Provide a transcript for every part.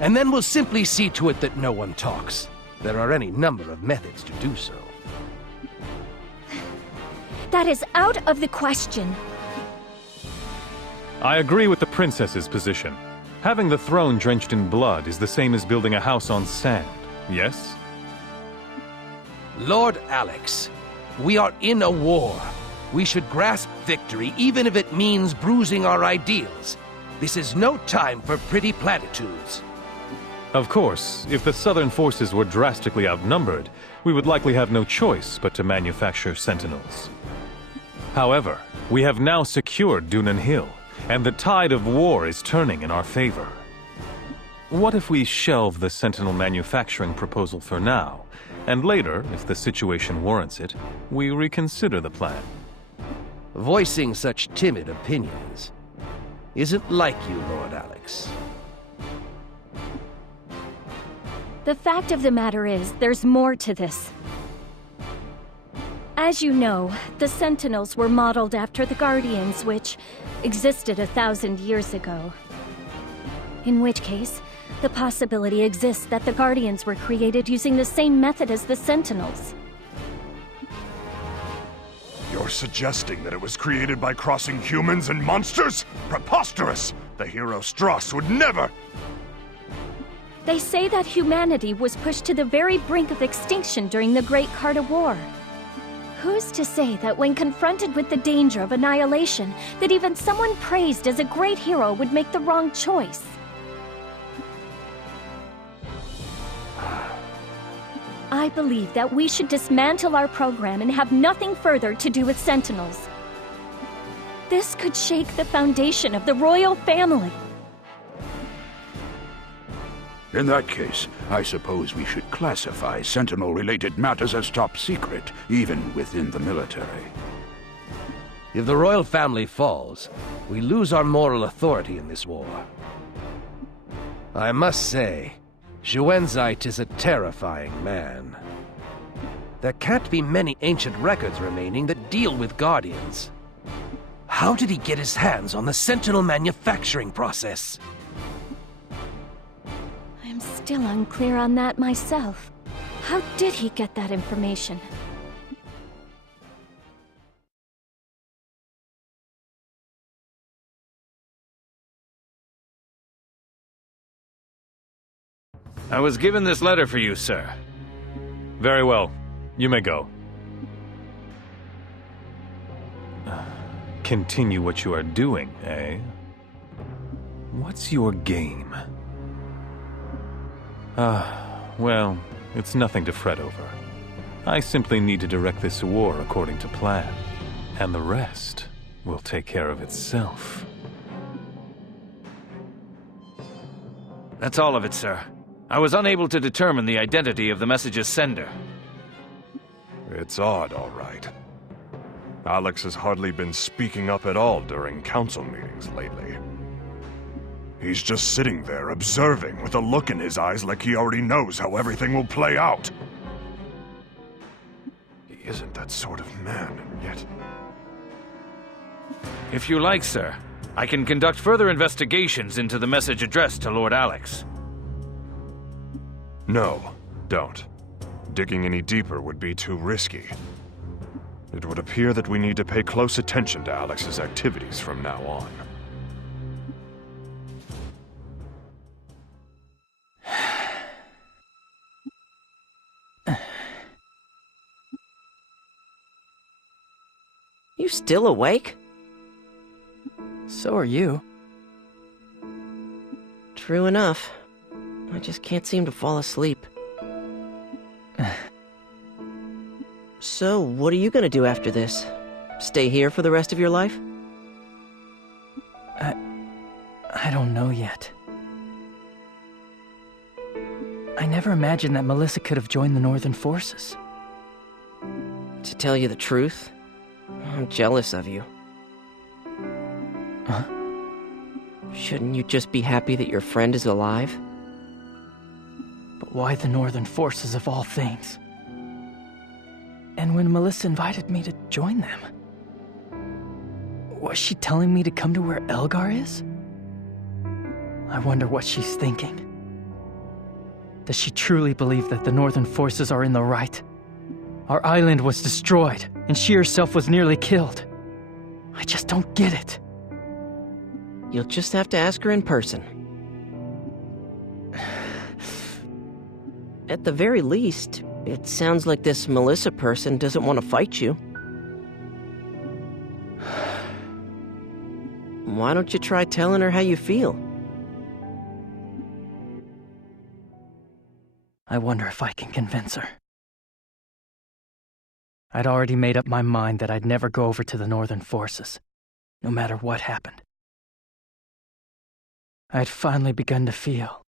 and then we'll simply see to it that no one talks. There are any number of methods to do so. That is out of the question. I agree with the princess's position. Having the throne drenched in blood is the same as building a house on sand, yes? Lord Alex, we are in a war. We should grasp victory, even if it means bruising our ideals. This is no time for pretty platitudes. Of course, if the southern forces were drastically outnumbered, we would likely have no choice but to manufacture sentinels. However, we have now secured Dunan Hill, and the tide of war is turning in our favor. What if we shelve the sentinel manufacturing proposal for now, and later, if the situation warrants it, we reconsider the plan? Voicing such timid opinions isn't like you, Lord Alex. The fact of the matter is, there's more to this. As you know, the Sentinels were modeled after the Guardians, which existed 1,000 years ago. In which case, the possibility exists that the Guardians were created using the same method as the Sentinels. You're suggesting that it was created by crossing humans and monsters? Preposterous! The hero Strauss would never... They say that humanity was pushed to the very brink of extinction during the Great Carta War. Who's to say that when confronted with the danger of annihilation, that even someone praised as a great hero would make the wrong choice? I believe that we should dismantle our program and have nothing further to do with Sentinels. This could shake the foundation of the royal family. In that case, I suppose we should classify Sentinel-related matters as top secret, even within the military. If the royal family falls, we lose our moral authority in this war. I must say, Xuanzite is a terrifying man. There can't be many ancient records remaining that deal with Guardians. How did he get his hands on the Sentinel manufacturing process? I'm still unclear on that myself. How did he get that information? I was given this letter for you, sir. Very well. You may go. Continue what you are doing, eh? What's your game? Well, it's nothing to fret over. I simply need to direct this war according to plan, and the rest will take care of itself. That's all of it, sir. I was unable to determine the identity of the message's sender. It's odd, all right. Alex has hardly been speaking up at all during council meetings lately. He's just sitting there observing with a look in his eyes like he already knows how everything will play out. He isn't that sort of man, and yet... If you like, sir, I can conduct further investigations into the message addressed to Lord Alex. No, don't. Digging any deeper would be too risky. It would appear that we need to pay close attention to Alex's activities from now on. You still awake? So are you. True enough. I just can't seem to fall asleep. So, what are you gonna do after this? Stay here for the rest of your life? I don't know yet. I never imagined that Melissa could have joined the Northern Forces. To tell you the truth, I'm jealous of you. Huh? Shouldn't you just be happy that your friend is alive? But why the Northern Forces of all things? And when Melissa invited me to join them, was she telling me to come to where Elgar is? I wonder what she's thinking. Does she truly believe that the Northern forces are in the right? Our island was destroyed, and she herself was nearly killed. I just don't get it. You'll just have to ask her in person. At the very least, it sounds like this Melissa person doesn't want to fight you. Why don't you try telling her how you feel? I wonder if I can convince her. I'd already made up my mind that I'd never go over to the Northern forces, no matter what happened. I'd finally begun to feel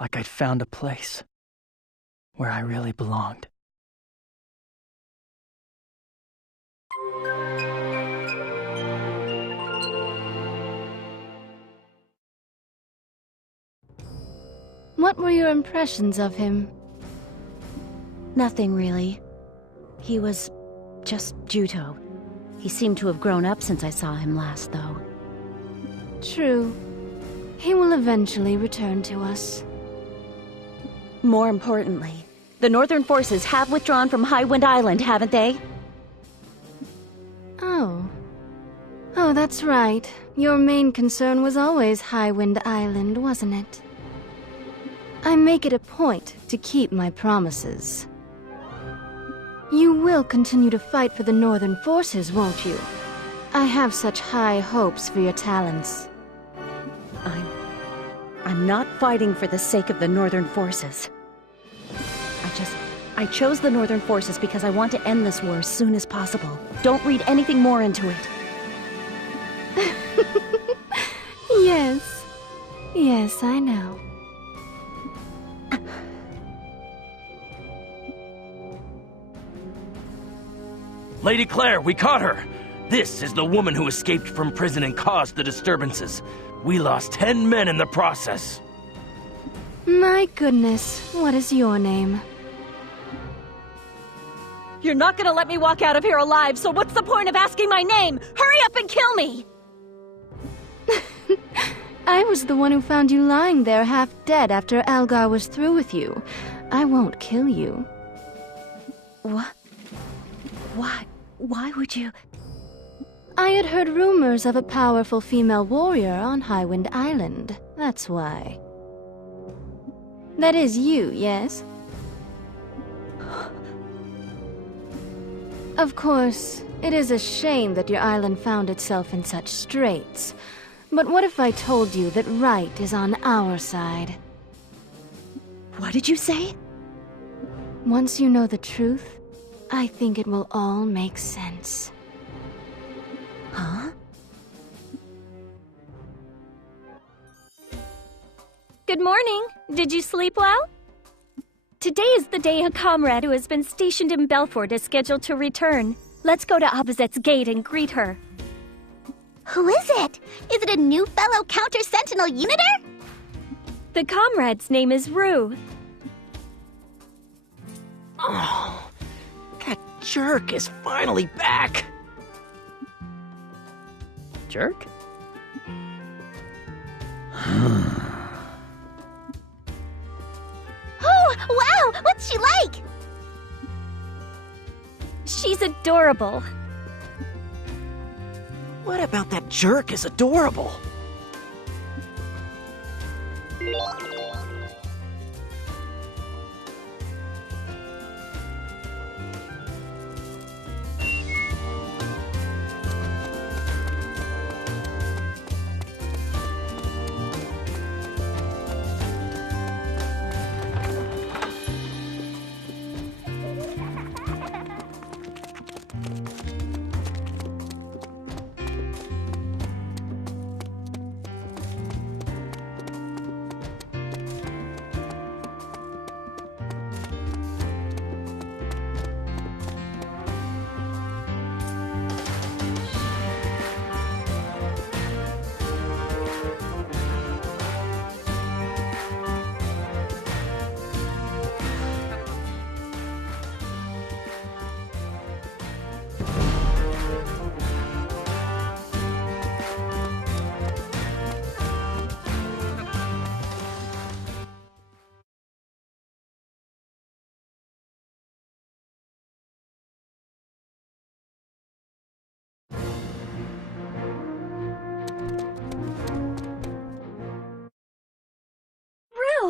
like I'd found a place where I really belonged. What were your impressions of him? Nothing really. He was just Juto. He seemed to have grown up since I saw him last, though. True. He will eventually return to us. More importantly, the Northern forces have withdrawn from Highwind Island, haven't they? Oh. Oh, that's right. Your main concern was always Highwind Island, wasn't it? I make it a point to keep my promises. You will continue to fight for the Northern forces, won't you? I have such high hopes for your talents. I'm not fighting for the sake of the Northern forces. I chose the Northern forces because I want to end this war as soon as possible. Don't read anything more into it. Yes. Yes, I know. Lady Claire, we caught her! This is the woman who escaped from prison and caused the disturbances. We lost 10 men in the process. My goodness, what is your name? You're not gonna let me walk out of here alive, so what's the point of asking my name? Hurry up and kill me! I was the one who found you lying there half dead after Algar was through with you. I won't kill you. What? Why would you? I had heard rumors of a powerful female warrior on Highwind Island. That's why. That is you, yes? Of course, it is a shame that your island found itself in such straits. But what if I told you that right is on our side? What did you say? Once you know the truth, I think it will all make sense. Huh? Good morning. Did you sleep well? Today is the day a comrade who has been stationed in Belfort is scheduled to return. Let's go to Opposite's gate and greet her. Who is it? Is it a new fellow counter-sentinel uniter? The comrade's name is Rue. Oh, that jerk is finally back. Jerk? Oh, wow! What's she like? She's adorable. What about that jerk is adorable?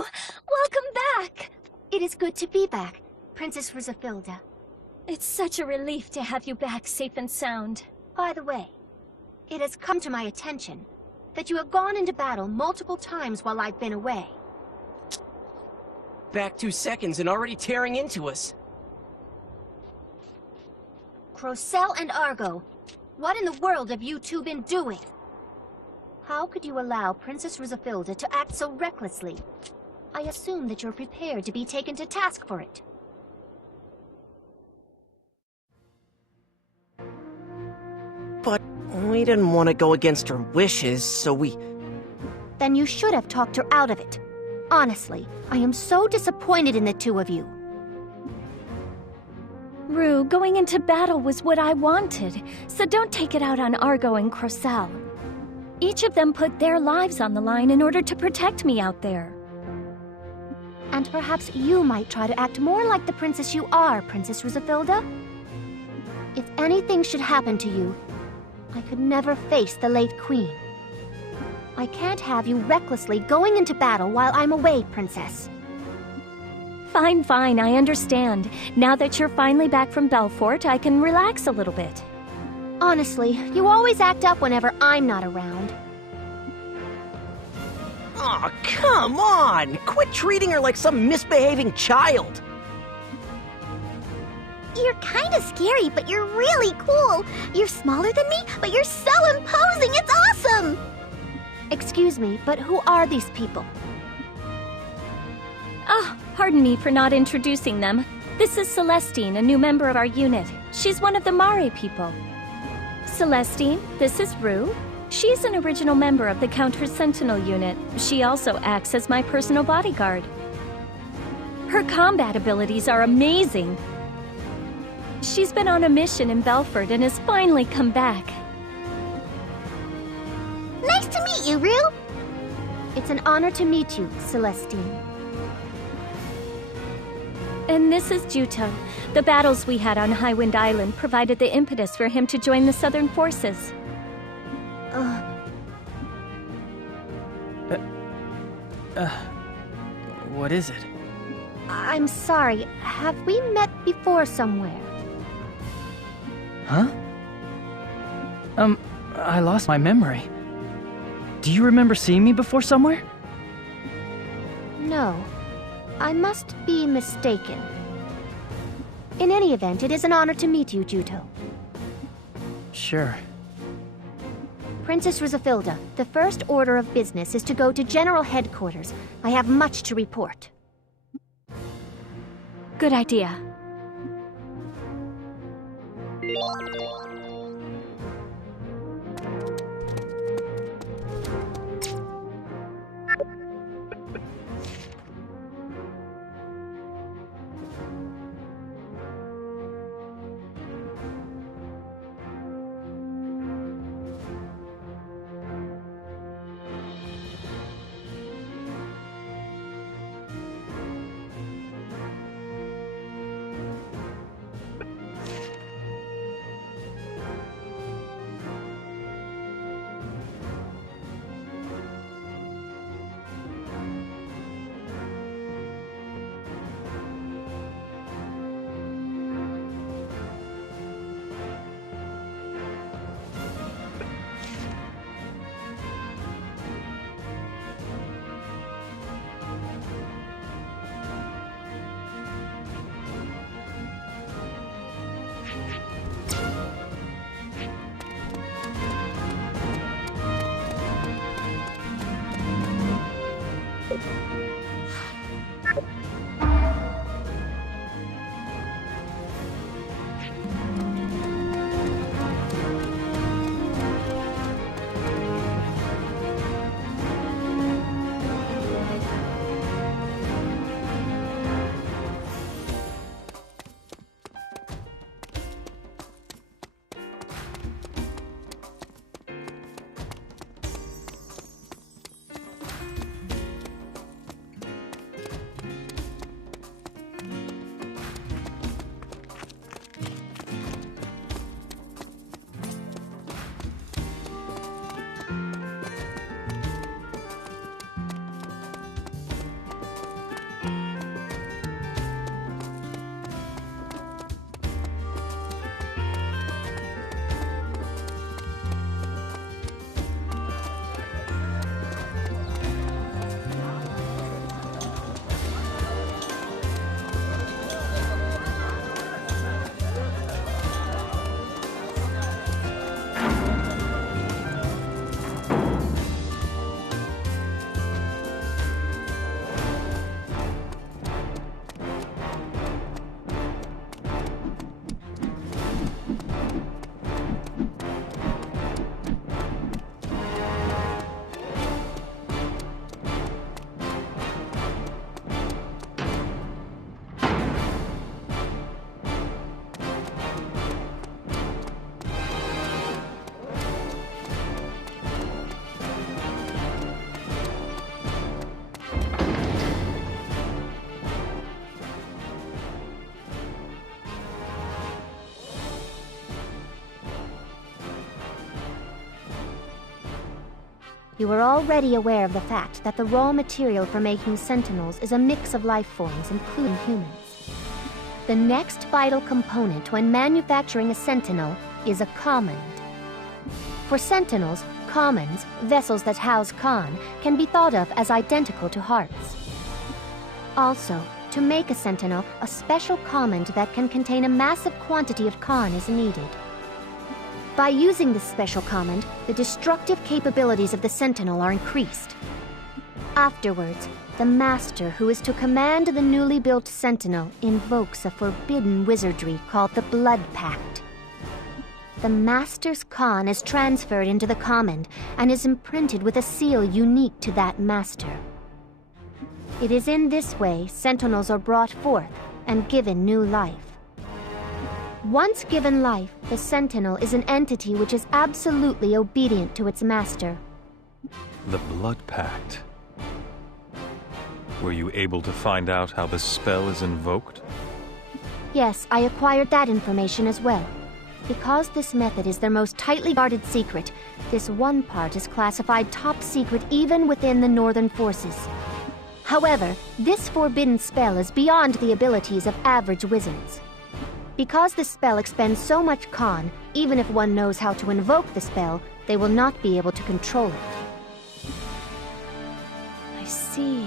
Oh, welcome back! It is good to be back, Princess Rizafilda. It's such a relief to have you back safe and sound. By the way, it has come to my attention that you have gone into battle multiple times while I've been away. Back 2 seconds and already tearing into us. Crocell and Argo, what in the world have you two been doing? How could you allow Princess Rizafilda to act so recklessly? I assume that you're prepared to be taken to task for it. But we didn't want to go against her wishes, so we... Then you should have talked her out of it. Honestly, I am so disappointed in the two of you. Rue, going into battle was what I wanted, so don't take it out on Argo and Crocell. Each of them put their lives on the line in order to protect me out there. And perhaps you might try to act more like the princess you are, Princess Rizafilda. If anything should happen to you, I could never face the late queen. I can't have you recklessly going into battle while I'm away, Princess. Fine, fine, I understand. Now that you're finally back from Belfort, I can relax a little bit. Honestly, you always act up whenever I'm not around. Aw, come on! Quit treating her like some misbehaving child! You're kinda scary, but you're really cool. You're smaller than me, but you're so imposing, it's awesome! Excuse me, but who are these people? Oh, pardon me for not introducing them. This is Celestine, a new member of our unit. She's one of the Mare people. Celestine, this is Rue. She's an original member of the Counter-Sentinel unit. She also acts as my personal bodyguard. Her combat abilities are amazing. She's been on a mission in Belfort and has finally come back. Nice to meet you, Rue! It's an honor to meet you, Celestine. And this is Juto. The battles we had on Highwind Island provided the impetus for him to join the Southern Forces. What is it? I'm sorry, have we met before somewhere? Huh? I lost my memory. Do you remember seeing me before somewhere? No. I must be mistaken. In any event, it is an honor to meet you, Juto. Sure. Princess Rizafilda, the first order of business is to go to General Headquarters. I have much to report. Good idea. You are already aware of the fact that the raw material for making Sentinels is a mix of life forms, including humans. The next vital component when manufacturing a Sentinel is a command. For Sentinels, commons, vessels that house Khan, can be thought of as identical to hearts. Also, to make a Sentinel, a special command that can contain a massive quantity of Khan is needed. By using this special command, the destructive capabilities of the Sentinel are increased. Afterwards, the Master who is to command the newly built Sentinel invokes a forbidden wizardry called the Blood Pact. The Master's Khan is transferred into the command and is imprinted with a seal unique to that Master. It is in this way Sentinels are brought forth and given new life. Once given life, the Sentinel is an entity which is absolutely obedient to its master. The Blood Pact. Were you able to find out how the spell is invoked? Yes, I acquired that information as well. Because this method is their most tightly guarded secret, this one part is classified top secret even within the Northern Forces. However, this forbidden spell is beyond the abilities of average wizards. Because the spell expends so much Khan, even if one knows how to invoke the spell, they will not be able to control it. I see.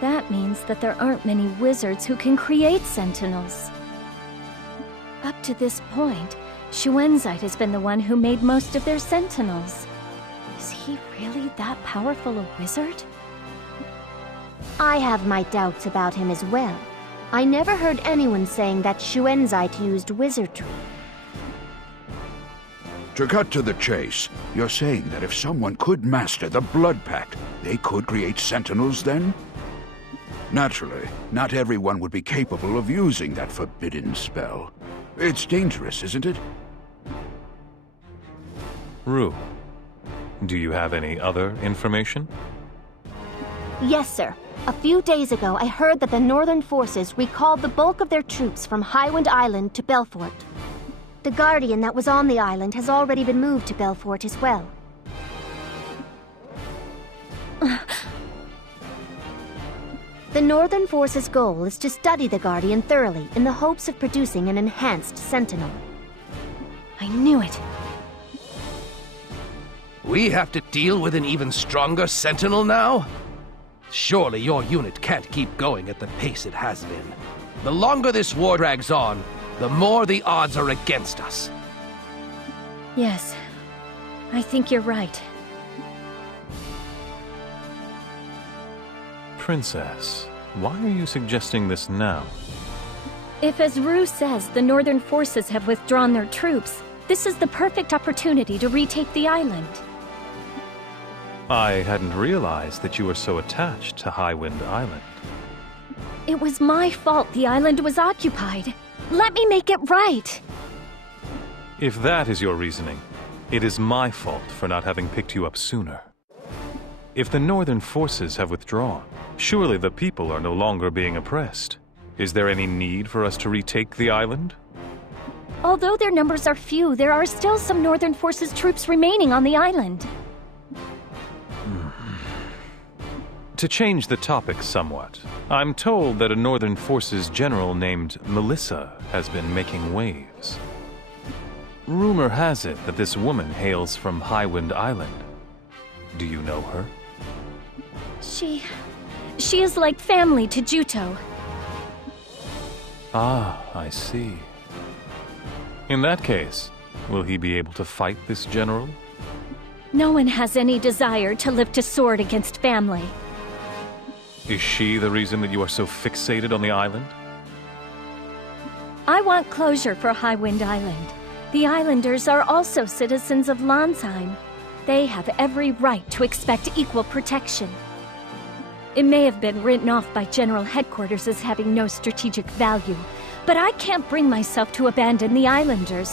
That means that there aren't many wizards who can create Sentinels. Up to this point, Xuanzite has been the one who made most of their Sentinels. Is he really that powerful a wizard? I have my doubts about him as well. I never heard anyone saying that Xuanzite used wizardry. To cut to the chase, you're saying that if someone could master the Blood Pact, they could create Sentinels then? Naturally, not everyone would be capable of using that forbidden spell. It's dangerous, isn't it? Rue, do you have any other information? Yes, sir. A few days ago, I heard that the Northern Forces recalled the bulk of their troops from Highwind Island to Belfort. The Guardian that was on the island has already been moved to Belfort as well. The Northern Forces' goal is to study the Guardian thoroughly in the hopes of producing an enhanced Sentinel. I knew it. We have to deal with an even stronger Sentinel now? Surely your unit can't keep going at the pace it has been. The longer this war drags on, the more the odds are against us. Yes, I think you're right. Princess, why are you suggesting this now? If, as Rue says, the Northern Forces have withdrawn their troops, this is the perfect opportunity to retake the island. I hadn't realized that you were so attached to Highwind Island. It was my fault the island was occupied. Let me make it right! If that is your reasoning, it is my fault for not having picked you up sooner. If the Northern Forces have withdrawn, surely the people are no longer being oppressed. Is there any need for us to retake the island? Although their numbers are few, there are still some Northern Forces troops remaining on the island. To change the topic somewhat, I'm told that a Northern Forces general named Melissa has been making waves. Rumor has it that this woman hails from Highwind Island. Do you know her? She is like family to Juto. Ah, I see. In that case, will he be able to fight this general? No one has any desire to lift a sword against family. Is she the reason that you are so fixated on the island? I want closure for Highwind Island. The islanders are also citizens of Landsheim. They have every right to expect equal protection. It may have been written off by General Headquarters as having no strategic value, but I can't bring myself to abandon the islanders.